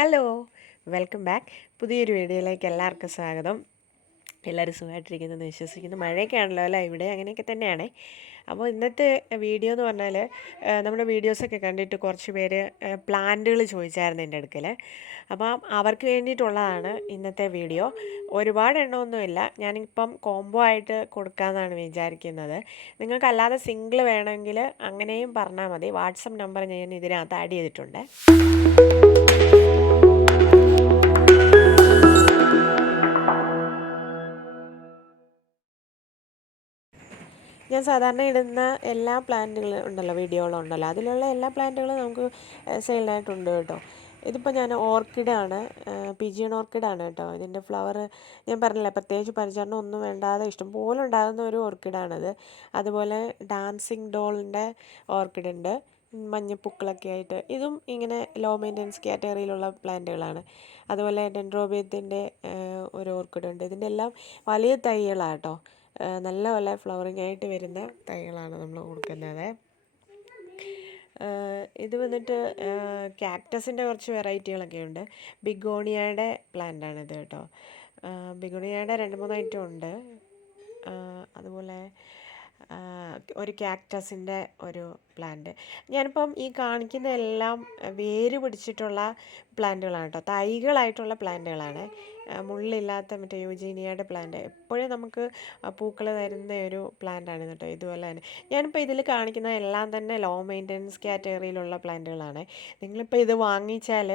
Hello, welcome back. പുതിയൊരു വീഡിയോയിലേക്ക് എല്ലാവർക്കും സ്വാഗതം. എല്ലാവരും സുഖമായിട്ടിരിക്കുന്നെന്ന് വിശ്വസിക്കുന്നു. മഴയൊക്കെ ആണല്ലോ അല്ലേ? ഇവിടെ അങ്ങനെയൊക്കെ തന്നെയാണ്. അപ്പോൾ ഇന്നത്തെ വീഡിയോ എന്ന് പറഞ്ഞാൽ നമ്മുടെ വീഡിയോസൊക്കെ കണ്ടിട്ട് കുറച്ച് പേര് പ്ലാന്റുകൾ ചോദിച്ചായിരുന്നു എൻ്റെ അടുക്കൽ. അപ്പം അവർക്ക് വേണ്ടിയിട്ടുള്ളതാണ് ഇന്നത്തെ വീഡിയോ. ഒരുപാട് എണ്ണമൊന്നുമില്ല, ഞാനിപ്പം കോംബോ ആയിട്ട് കൊടുക്കാമെന്നാണ് വിചാരിക്കുന്നത്. നിങ്ങൾക്കല്ലാതെ സിംഗിൾ വേണമെങ്കിൽ അങ്ങനെയും പറഞ്ഞാൽ മതി. വാട്സപ്പ് നമ്പർ ഞാൻ ഇതിനകത്ത് ആഡ് ചെയ്തിട്ടുണ്ട്. ഞാൻ സാധാരണ ഇടുന്ന എല്ലാ പ്ലാന്റുകളും ഉണ്ടല്ലോ, വീഡിയോകളും ഉണ്ടല്ലോ, അതിലുള്ള എല്ലാ പ്ലാന്റുകളും നമുക്ക് സെയിലിനായിട്ടുണ്ട് കേട്ടോ. ഇതിപ്പോൾ ഞാൻ ഓർക്കിഡാണ്, പിജിയൺ ഓർക്കിഡാണ് കേട്ടോ. ഇതിൻ്റെ ഫ്ലവർ ഞാൻ പറഞ്ഞില്ല, പ്രത്യേകിച്ച് പരിചരണം ഒന്നും വേണ്ടാതെ ഇഷ്ടംപോലെ ഉണ്ടാകുന്ന ഒരു ഓർക്കിഡാണിത്. അതുപോലെ ഡാൻസിങ് ഡോളിൻ്റെ ഓർക്കിഡുണ്ട്, മഞ്ഞപ്പൂക്കളൊക്കെ ആയിട്ട്. ഇതും ഇങ്ങനെ ലോ മെയിൻ്റെനൻസ് കാറ്റഗറിയിലുള്ള പ്ലാന്റുകളാണ്. അതുപോലെ ഡെൻഡ്രോബിയത്തിൻ്റെ ഒരു ഓർക്കിഡുണ്ട്. ഇതിൻ്റെ എല്ലാം വലിയ തൈകളാണ് കേട്ടോ. നല്ല ഫ്ലവറിങ് ആയിട്ട് വരുന്ന തൈകളാണ് നമ്മൾ കൊടുക്കുന്നത്. ഇത് വന്നിട്ട് ക്യാക്ടസിൻ്റെ കുറച്ച് വെറൈറ്റികളൊക്കെ ഉണ്ട്. ബിഗോണിയയുടെ പ്ലാന്റാണിത് കേട്ടോ. ബിഗോണിയയുടെ 2-3 ഐറ്റം ഉണ്ട്. അതുപോലെ ഒരു ക്യാക്ടസിൻ്റെ ഒരു പ്ലാന്റ്. ഞാനിപ്പം ഈ കാണിക്കുന്ന എല്ലാം വേര് പിടിച്ചിട്ടുള്ള പ്ലാന്റുകളാണ് കേട്ടോ, തൈകളായിട്ടുള്ള പ്ലാന്റുകളാണ്. മുള്ളില്ലാത്ത മറ്റേ യൂജീനിയയുടെ പ്ലാന്റ് എപ്പോഴും നമുക്ക് പൂക്കൾ തരുന്ന ഒരു പ്ലാന്റാണ് കേട്ടോ. ഇതുപോലെ തന്നെ ഞാനിപ്പോൾ ഇതിൽ കാണിക്കുന്ന എല്ലാം തന്നെ ലോ മെയിൻ്റെനൻസ് കാറ്റഗറിയിലുള്ള പ്ലാന്റുകളാണ്. നിങ്ങളിപ്പോൾ ഇത് വാങ്ങിച്ചാൽ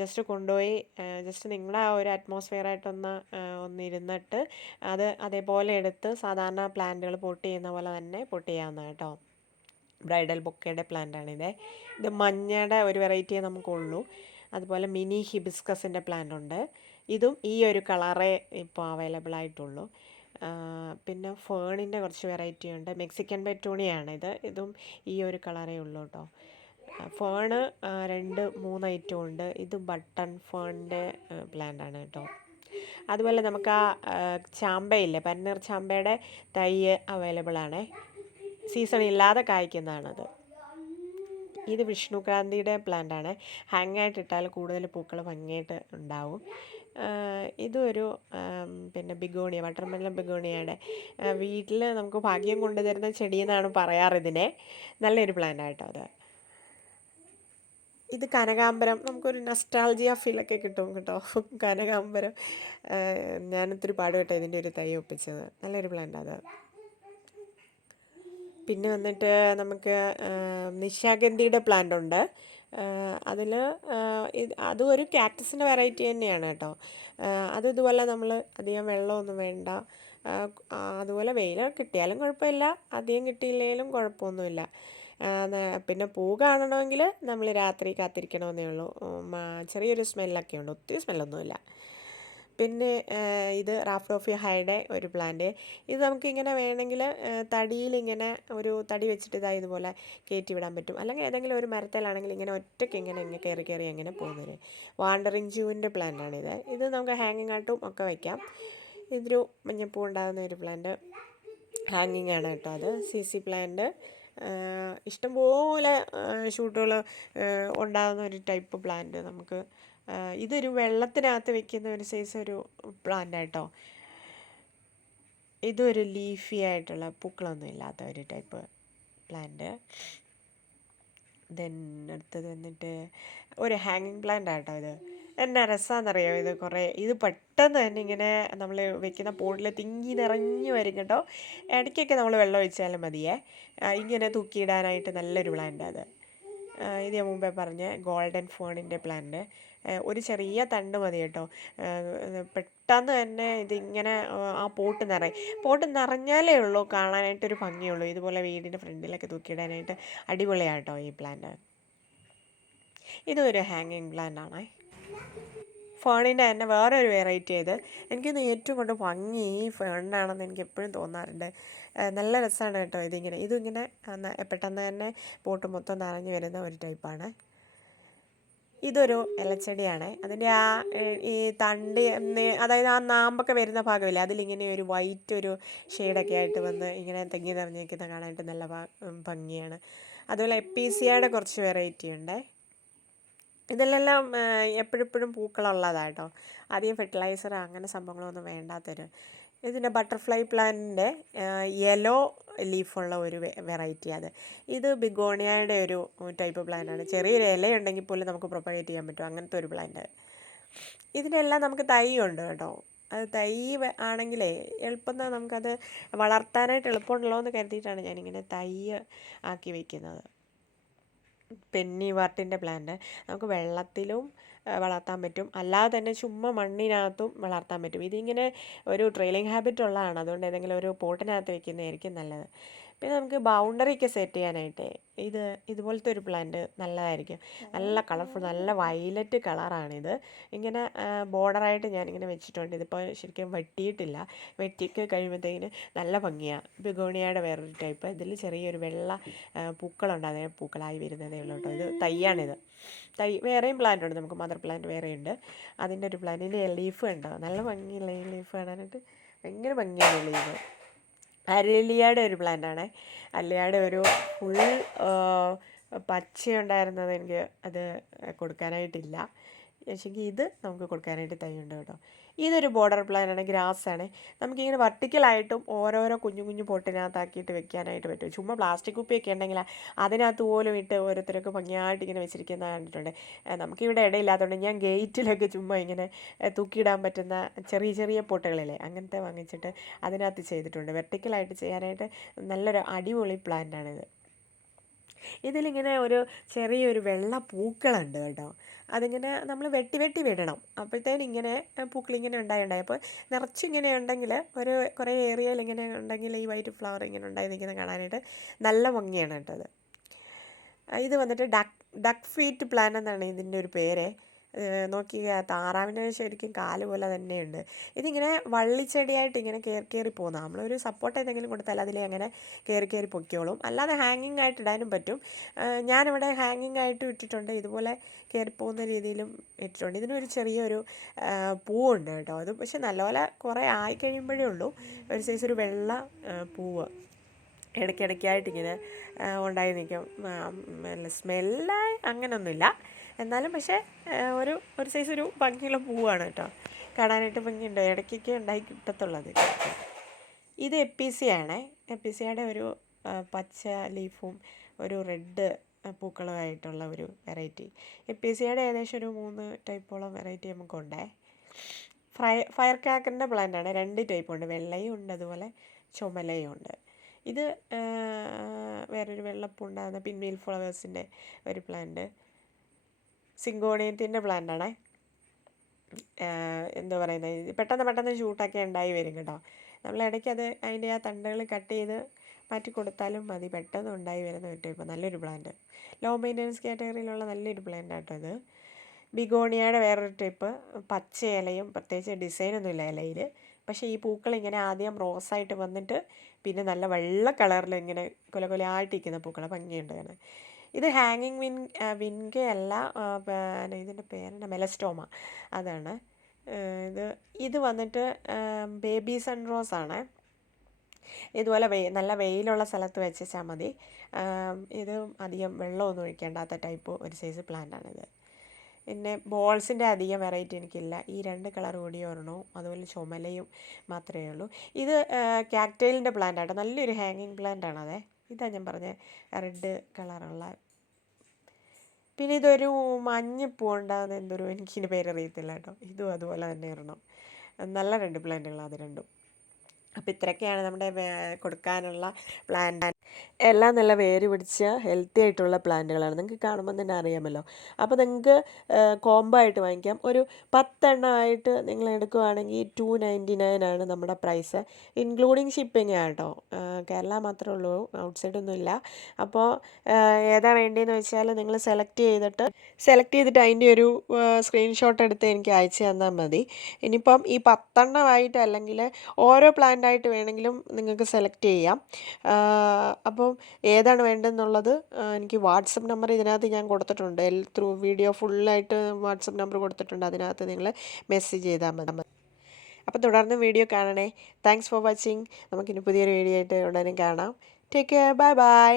ജസ്റ്റ് കൊണ്ടുപോയി ജസ്റ്റ് നിങ്ങളുടെ ആ ഒരു അറ്റ്മോസ്ഫിയറായിട്ടൊന്ന് ഒന്നിരുന്നിട്ട് അത് അതേപോലെ എടുത്ത് സാധാരണ പ്ലാന്റുകൾ പൊട്ട് ചെയ്യുന്ന പോലെ തന്നെ പൊട്ട് ചെയ്യാവുന്ന കേട്ടോ. ബ്രൈഡൽ ബൊക്കയുടെ പ്ലാന്റാണിത്. ഇത് മഞ്ഞയുടെ ഒരു വെറൈറ്റിയെ നമുക്കുള്ളൂ. അതുപോലെ മിനി ഹിബിസ്കസിൻ്റെ പ്ലാന്റ് ഉണ്ട്. ഇതും ഈ ഒരു കളറേ ഇപ്പോൾ അവൈലബിൾ ആയിട്ടുള്ളൂ. പിന്നെ ഫേണിൻ്റെ കുറച്ച് വെറൈറ്റി ഉണ്ട്. മെക്സിക്കൻ പെറ്റൂണിയാണിത്. ഇതും ഈ ഒരു കളറേ ഉള്ളൂ കേട്ടോ. ഫേണ് 2-3 ഐറ്റം ഉണ്ട്. ഇത് ബട്ടൺ ഫേണിൻ്റെ പ്ലാന്റാണ് കേട്ടോ. അതുപോലെ നമുക്ക് ആ ചാമ്പയില്ലേ, പന്നീർ ചാമ്പയുടെ തൈ അവൈലബിൾ ആണ്. സീസൺ ഇല്ലാതെ കായ്ക്കുന്നതാണത്. ഇത് വിഷ്ണുക്രാന്തിയുടെ പ്ലാന്റാണ്. ഹാങ് ആയിട്ട് ഇട്ടാൽ കൂടുതൽ പൂക്കൾ ഭംഗിയായിട്ട് ഉണ്ടാവും. ഇതൊരു പിന്നെ ബിഗോണിയ, വാട്ടർമെലൺ ബിഗോണിയയുടെ വീട്ടിൽ നമുക്ക് ഭാഗ്യം കൊണ്ടുതരുന്ന ചെടിയെന്നാണ് പറയാറ് ഇതിനെ. നല്ലൊരു പ്ലാന്റായിട്ടോ അത്. ഇത് കനകാംബരം, നമുക്കൊരു നൊസ്റ്റാൾജിയ ഫീലൊക്കെ കിട്ടും കേട്ടോ. കനകാംബരം ഞാനൊത്തിരി പാടുപെട്ടോ ഇതിൻ്റെ ഒരു തൈ ഒപ്പിച്ചത്. നല്ലൊരു പ്ലാന്റാണ് അത്. പിന്നെ വന്നിട്ട് നമുക്ക് നിശാഗന്ധിയുടെ പ്ലാന്റ് ഉണ്ട്. അതിൽ അതും ഒരു ക്യാക്ടസിൻ്റെ വെറൈറ്റി തന്നെയാണ് കേട്ടോ. അത് ഇതുപോലെ നമ്മൾ അധികം വെള്ളമൊന്നും വേണ്ട. അതുപോലെ വെയിൽ കിട്ടിയാലും കുഴപ്പമില്ല, അധികം കിട്ടിയില്ലെങ്കിലും കുഴപ്പമൊന്നുമില്ല. പിന്നെ പൂ കാണണമെങ്കിൽ നമ്മൾ രാത്രി കാത്തിരിക്കണമെന്നേ ഉള്ളൂ. ചെറിയൊരു സ്മെല്ലൊക്കെ ഉണ്ട്, ഒത്തിരി സ്മെല്ലൊന്നുമില്ല. പിന്നെ ഇത് റാഫ്റ്റോഫിയ ഹൈയുടെ ഒരു പ്ലാന്റ്. ഇത് നമുക്കിങ്ങനെ വേണമെങ്കിൽ തടിയിലിങ്ങനെ ഒരു തടി വെച്ചിട്ട് ഇതുപോലെ കയറ്റി വിടാൻ പറ്റും. അല്ലെങ്കിൽ ഏതെങ്കിലും ഒരു മരത്തിലാണെങ്കിൽ ഇങ്ങനെ ഒറ്റയ്ക്ക് ഇങ്ങനെ കയറി അങ്ങനെ പോകുന്നത്. വാണ്ടറിങ് ജൂവിൻ്റെ പ്ലാന്റാണിത്. ഇത് നമുക്ക് ഹാങ്ങിങ് ആയിട്ടും ഒക്കെ വയ്ക്കാം. ഇതൊരു മഞ്ഞപ്പൂ ഉണ്ടാകുന്ന ഒരു പ്ലാന്റ്, ഹാങ്ങിങ് ആണ് കേട്ടോ. അത് CC പ്ലാന്റ്. ഇഷ്ടംപോലെ ഷൂട്ടുകൾ ഉണ്ടാകുന്ന ഒരു ടൈപ്പ് പ്ലാന്റ്. നമുക്ക് ഇതൊരു വെള്ളത്തിനകത്ത് വെക്കുന്ന ഒരു സൈസ് ഒരു പ്ലാന്റ് കേട്ടോ. ഇതൊരു ലീഫി ആയിട്ടുള്ള പൂക്കളൊന്നും ഇല്ലാത്ത ഒരു ടൈപ്പ് പ്ലാന്റ്. ദെൻ അടുത്തത് വന്നിട്ട് ഒരു ഹാങ്ങിങ് പ്ലാന്റ് ആട്ടോ. ഇത് എന്നാ രസമാണെന്നറിയാമോ? ഇത് പെട്ടെന്ന് തന്നെ ഇങ്ങനെ നമ്മൾ വെക്കുന്ന പോട്ടിൽ തിങ്ങി നിറഞ്ഞു വരും കേട്ടോ. ഇടയ്ക്കൊക്കെ നമ്മൾ വെള്ളം ഒഴിച്ചാലും മതിയേ. ഇങ്ങനെ തൂക്കിയിടാനായിട്ട് നല്ലൊരു പ്ലാന്റ് അത്. ഇത് ഞാൻ മുമ്പേ പറഞ്ഞ ഗോൾഡൻ ഫേണിൻ്റെ പ്ലാന്റ്. ഒരു ചെറിയ തണ്ട് മതി കേട്ടോ. പെട്ടെന്ന് തന്നെ ഇതിങ്ങനെ ആ പോട്ട് നിറഞ്ഞാലേ ഉള്ളൂ കാണാനായിട്ടൊരു ഭംഗിയുള്ളൂ. ഇതുപോലെ വീടിൻ്റെ ഫ്രണ്ടിലൊക്കെ തൂക്കിയിടാനായിട്ട് അടിപൊളിയാണ് കേട്ടോ ഈ പ്ലാന്റ്. ഇതൊരു ഹാങ്ങിങ് പ്ലാന്റാണേ. ഫേണിൻ്റെ തന്നെ വേറൊരു വെറൈറ്റി ഇത്. എനിക്കിന്ന് ഏറ്റവും കൊണ്ട് ഭംഗി ഈ ഫേണിനാണെന്ന് എനിക്ക് എപ്പോഴും തോന്നാറുണ്ട്. നല്ല രസമാണ് കേട്ടോ. ഇതിങ്ങനെ പെട്ടെന്ന് തന്നെ പോട്ട് മൊത്തം നിറഞ്ഞു വരുന്ന ഒരു ടൈപ്പാണ്. ഇതൊരു ഇലച്ചെടിയാണ്. അതിൻ്റെ ഈ തണ്ട് അതായത് ആ നാമ്പൊക്കെ വരുന്ന ഭാഗമില്ല, അതിലിങ്ങനെ ഒരു വൈറ്റ് ഒരു ഷെയ്ഡൊക്കെ ആയിട്ട് വന്ന് ഇങ്ങനെ തെങ്ങി നിറഞ്ഞിരിക്കുന്ന കാണാനായിട്ട് നല്ല ഭംഗിയാണ്. അതുപോലെ എപ്പീസിയയുടെ കുറച്ച് വെറൈറ്റി ഉണ്ട്. ഇതിലെല്ലാം എപ്പോഴെപ്പോഴും പൂക്കളുള്ളതാട്ടോ. അധികം ഫെർട്ടിലൈസർ അങ്ങനെ സംഭവങ്ങളൊന്നും വേണ്ടാത്തൊരു. ഇതിൻ്റെ ബട്ടർഫ്ലൈ പ്ലാന്റിൻ്റെ യെല്ലോ ലീഫുള്ള ഒരു വെറൈറ്റി അത്. ഇത് ബിഗോണിയയുടെ ഒരു ടൈപ്പ് പ്ലാന്റാണ്. ചെറിയൊരു ഇലയുണ്ടെങ്കിൽ പോലും നമുക്ക് പ്രൊപ്പഗേറ്റ് ചെയ്യാൻ പറ്റും, അങ്ങനത്തെ ഒരു പ്ലാന്റ്. ഇതിനെല്ലാം നമുക്ക് തൈ ഉണ്ട് കേട്ടോ. അത് തൈ ആണെങ്കിലേ എളുപ്പം നമുക്കത് വളർത്താനായിട്ട് എളുപ്പമുണ്ടല്ലോ എന്ന് കരുതിയിട്ടാണ് ഞാനിങ്ങനെ തൈ ആക്കി വയ്ക്കുന്നത്. പെന്നി വാർട്ടിൻ്റെ പ്ലാന്റ് നമുക്ക് വെള്ളത്തിലും വളർത്താൻ പറ്റും, അല്ലാതെ തന്നെ ചുമ്മാ മണ്ണിനകത്തും വളർത്താൻ പറ്റും. ഇതിങ്ങനെ ഒരു ട്രെയിലിംഗ് ഹാബിറ്റ് ഉള്ളതാണ്, അതുകൊണ്ട് ഏതെങ്കിലും ഒരു പോട്ടിനകത്ത് വെക്കുന്നതായിരിക്കും നല്ലത്. പിന്നെ നമുക്ക് ബൗണ്ടറിയൊക്കെ സെറ്റ് ചെയ്യാനായിട്ട് ഇതുപോലത്തെ ഒരു പ്ലാന്റ് നല്ലതായിരിക്കും. നല്ല കളർഫുൾ, നല്ല വയലറ്റ് കളറാണിത്. ഇങ്ങനെ ബോർഡറായിട്ട് ഞാനിങ്ങനെ വെച്ചിട്ടുണ്ട്. ഇതിപ്പോൾ ശരിക്കും വെട്ടിയിട്ടില്ല. വെട്ടിയൊക്കെ കഴിയുമ്പോഴത്തേക്കിന് നല്ല ഭംഗിയാണ്. ബിഗോണിയയുടെ വേറൊരു ടൈപ്പ്. ഇതിൽ ചെറിയൊരു വെള്ള പൂക്കളുണ്ട്, അതേ പൂക്കളായി വരുന്നതേ ഉള്ളൂ കേട്ടോ. ഇത് തൈയാണിത്. വേറെയും പ്ലാന്റ് ഉണ്ട്, നമുക്ക് മദർ പ്ലാന്റ് വേറെയുണ്ട്. അതിൻ്റെ ഒരു പ്ലാന്റിൻ്റെ ലീഫ് ഉണ്ടോ, നല്ല ഭംഗിയുള്ള ഈ ലീഫ് കാണാനായിട്ട് ഭയങ്കര ഭംഗിയാണ് ലീഫ്. അരളിയയുടെ ഒരു പ്ലാന്റാണ്. അരളിയയുടെ ഒരു ഫുൾ പച്ചയുണ്ടായിരുന്നത് എനിക്ക് അത് കൊടുക്കാനായിട്ടില്ല. പക്ഷേങ്കിൽ ഇത് നമുക്ക് കൊടുക്കാനായിട്ട് തൈയുണ്ട് കേട്ടോ. ഇതൊരു ബോർഡർ പ്ലാന്റാണ്, ഗ്രാസാണ്. നമുക്കിങ്ങനെ വർട്ടിക്കലായിട്ടും ഓരോരോ കുഞ്ഞു കുഞ്ഞു പൊട്ടിനകത്താക്കിയിട്ട് വെക്കാനായിട്ട് പറ്റും. ചുമ്മാ പ്ലാസ്റ്റിക് കുപ്പിയൊക്കെ ഉണ്ടെങ്കിൽ അതിനകത്ത് പോലും ഇട്ട് ഓരോരുത്തരൊക്കെ ഭംഗിയായിട്ട് ഇങ്ങനെ വെച്ചിരിക്കുന്നത് കണ്ടിട്ടുണ്ട്. നമുക്കിവിടെ ഇടയില്ലാത്തതുകൊണ്ട് ഞാൻ ഗേറ്റിലൊക്കെ ചുമ്മാ ഇങ്ങനെ തൂക്കിയിടാൻ പറ്റുന്ന ചെറിയ ചെറിയ പൊട്ടുകളില്ലേ, അങ്ങനത്തെ വാങ്ങിച്ചിട്ട് അതിനകത്ത് ചെയ്തിട്ടുണ്ട്. വെർട്ടിക്കലായിട്ട് ചെയ്യാനായിട്ട് നല്ലൊരു അടിപൊളി പ്ലാന്റാണിത്. ഇതിലിങ്ങനെ ഒരു ചെറിയൊരു വെള്ള പൂക്കളുണ്ട് കേട്ടോ. അതിങ്ങനെ നമ്മൾ വെട്ടി വെട്ടി വിടണം, അപ്പോഴത്തേനും ഇങ്ങനെ പൂക്കളിങ്ങനെ ഉണ്ടായി അപ്പോൾ നിറച്ചിങ്ങനെ ഉണ്ടെങ്കിൽ കുറേ ഏരിയയിൽ ഇങ്ങനെ ഉണ്ടെങ്കിൽ ഈ വൈറ്റ് ഫ്ലവർ ഇങ്ങനെ ഉണ്ടായി നിൽക്കുന്നത് കാണാനായിട്ട് നല്ല ഭംഗിയാണ് കേട്ടോ അത്. ഇത് വന്നിട്ട് ഡക്ക് ഫീറ്റ് പ്ലാൻ എന്നാണ് ഇതിൻ്റെ ഒരു പേര്. നോക്കിയ താറാവിന് ശരിക്കും കാല് പോലെ തന്നെയുണ്ട്. ഇതിങ്ങനെ വള്ളിച്ചെടിയായിട്ട് ഇങ്ങനെ കയറി പോകുന്ന, നമ്മളൊരു സപ്പോർട്ട് എന്തെങ്കിലും കൊടുത്താൽ അതിൽ അങ്ങനെ കയറി പൊയ്ക്കോളും. അല്ലാതെ ഹാങ്ങിങ് ആയിട്ട് ഇടാനും പറ്റും. ഞാനിവിടെ ഹാങ്ങിങ് ആയിട്ട് ഇട്ടിട്ടുണ്ട്, ഇതുപോലെ കയറിപ്പോകുന്ന രീതിയിലും ഇട്ടിട്ടുണ്ട്. ഇതിനൊരു ചെറിയൊരു പൂവുണ്ട് കേട്ടോ. അത് പക്ഷെ നല്ലപോലെ കുറേ ആയി കഴിയുമ്പോഴേ ഉള്ളൂ. ഒരു സൈസ് ഒരു വെള്ള പൂവ് ഇടയ്ക്കിടയ്ക്കായിട്ടിങ്ങനെ ഉണ്ടായി നിൽക്കും. സ്മെല്ലായി അങ്ങനെയൊന്നുമില്ല, എന്നാലും പക്ഷേ ഒരു സൈസ് ഒരു ഭംഗിയുള്ള പൂവാണ് കേട്ടോ. കാണാനായിട്ട് ഭംഗിയുണ്ട്, ഇടയ്ക്കൊക്കെ ഉണ്ടായി കിട്ടത്തുള്ളത്. ഇത് എപ്പിസി ആണ്. എപ്പിസിയുടെ ഒരു പച്ച ലീഫും ഒരു റെഡ് പൂക്കളുമായിട്ടുള്ള ഒരു വെറൈറ്റി. എപ്പിസിയുടെ ഏകദേശം ഒരു 3 ടൈപ്പോളം വെറൈറ്റി നമുക്കുണ്ടേ. ഫയർ ക്രാക്കറിൻ്റെ പ്ലാന്റാണ്. 2 ടൈപ്പുണ്ട്, വെള്ളയും ഉണ്ട് അതുപോലെ ചുമലയും ഉണ്ട്. ഇത് വേറൊരു വെള്ളപ്പൂ ഉണ്ടാകുന്ന പിൻവീൽ ഫ്ലവേഴ്സിൻ്റെ ഒരു പ്ലാന്റ്. സിങ്കോണിയത്തിൻ്റെ പ്ലാന്റാണ്. എന്താ പറയുന്നത്, പെട്ടെന്ന് ഷൂട്ടൊക്കെ ഉണ്ടായി വരും കേട്ടോ. നമ്മൾ ഇടയ്ക്ക് അതിൻ്റെ ആ തണ്ടുകൾ കട്ട് ചെയ്ത് മാറ്റി കൊടുത്താലും മതി, പെട്ടെന്ന് ഉണ്ടായി വരുന്ന ഒരു ടൈപ്പ് നല്ലൊരു പ്ലാന്റ്. ലോ മെയിൻ്റനൻസ് കാറ്റഗറിയിലുള്ള നല്ലൊരു പ്ലാന്റ് ആട്ടോ ഇത്. ബിഗോണിയയുടെ വേറൊരു ടൈപ്പ്, പച്ച ഇലയും പ്രത്യേകിച്ച് ഡിസൈനൊന്നുമില്ല ഇലയിൽ. പക്ഷേ ഈ പൂക്കൾ ഇങ്ങനെ ആദ്യം റോസായിട്ട് വന്നിട്ട് പിന്നെ നല്ല വെള്ള കളറിൽ ഇങ്ങനെ കൊലകൊലയായിട്ടിരിക്കുന്ന പൂക്കൾ ഭംഗിയുണ്ട് കാണാൻ. ഇത് ഹാങ്ങിങ് വിൻകെ അല്ല, പിന്നെ ഇതിൻ്റെ പേരെന്താ, മെലസ്റ്റോമ അതാണ്. ഇത് വന്നിട്ട് ബേബി സൺ റോസ് ആണ്. ഇതുപോലെ നല്ല വെയിലുള്ള സ്ഥലത്ത് വെച്ചാൽ മതി. ഇത് അധികം വെള്ളമൊന്നും ഒഴിക്കേണ്ടാത്ത ടൈപ്പ് ഒരു സൈസ് പ്ലാന്റാണിത്. പിന്നെ ബോൾസിൻ്റെ അധികം വെറൈറ്റി എനിക്കില്ല. ഈ 2 കളർ കൂടി ഒരെണ്ണവും അതുപോലെ ചുമലയും മാത്രമേ ഉള്ളൂ. ഇത് കാക്ടൈലിൻ്റെ പ്ലാന്റ് ആട്ടോ, നല്ലൊരു ഹാങ്ങിങ് പ്ലാന്റ് ആണതേ. ഇതാണ് ഞാൻ പറഞ്ഞ റെഡ് കളറുള്ള. പിന്നെ ഇതൊരു മഞ്ഞപ്പൂ ഉണ്ടാകുന്ന എന്തൊരു, എനിക്കിതിൻ്റെ പേരറിയത്തില്ല കേട്ടോ. ഇതും അതുപോലെ തന്നെ ഇടണം. നല്ല 2 പ്ലാന്റുകളാണ് അത് രണ്ടും. അപ്പോൾ ഇത്രയൊക്കെയാണ് നമ്മുടെ കൊടുക്കാനുള്ള പ്ലാന്റ്. എല്ലാം നല്ല വേര് പിടിച്ച ഹെൽത്തി ആയിട്ടുള്ള പ്ലാന്റുകളാണ്, നിങ്ങൾക്ക് കാണുമ്പോൾ തന്നെ അറിയാമല്ലോ. അപ്പോൾ നിങ്ങൾക്ക് കോംബോ ആയിട്ട് വാങ്ങിക്കാം. ഒരു 10 എണ്ണമായിട്ട് നിങ്ങൾ എടുക്കുകയാണെങ്കിൽ 299 ആണ് നമ്മുടെ പ്രൈസ്, ഇൻക്ലൂഡിങ് ഷിപ്പിംഗ് കേട്ടോ. കേരള മാത്രമേ ഉള്ളൂ, ഔട്ട്സൈഡൊന്നും ഇല്ല. അപ്പോൾ ഏതാ വേണ്ടതെന്ന് വെച്ചാൽ നിങ്ങൾ സെലക്ട് ചെയ്തിട്ട് അതിൻ്റെ ഒരു സ്ക്രീൻഷോട്ട് എടുത്ത് എനിക്ക് അയച്ചു തന്നാൽ മതി. ഇനിയിപ്പം ഈ 10 എണ്ണമായിട്ട് അല്ലെങ്കിൽ ഓരോ പ്ലാന്റായിട്ട് വേണമെങ്കിലും നിങ്ങൾക്ക് സെലക്ട് ചെയ്യാം. അപ്പം ഏതാണ് വേണ്ടതെന്നുള്ളത് എനിക്ക് വാട്സപ്പ് നമ്പർ ഇതിനകത്ത് ഞാൻ കൊടുത്തിട്ടുണ്ട്. വീഡിയോ ഫുള്ളായിട്ട് വാട്സപ്പ് നമ്പർ കൊടുത്തിട്ടുണ്ട്, അതിനകത്ത് നിങ്ങൾ മെസ്സേജ് ചെയ്താൽ മതി. അപ്പോൾ തുടർന്ന് വീഡിയോ കാണണേ. Thanks for watching. നമുക്കിനി പുതിയൊരു വീഡിയോ ആയിട്ട് ഉടനെ കാണാം. Take care, bye bye.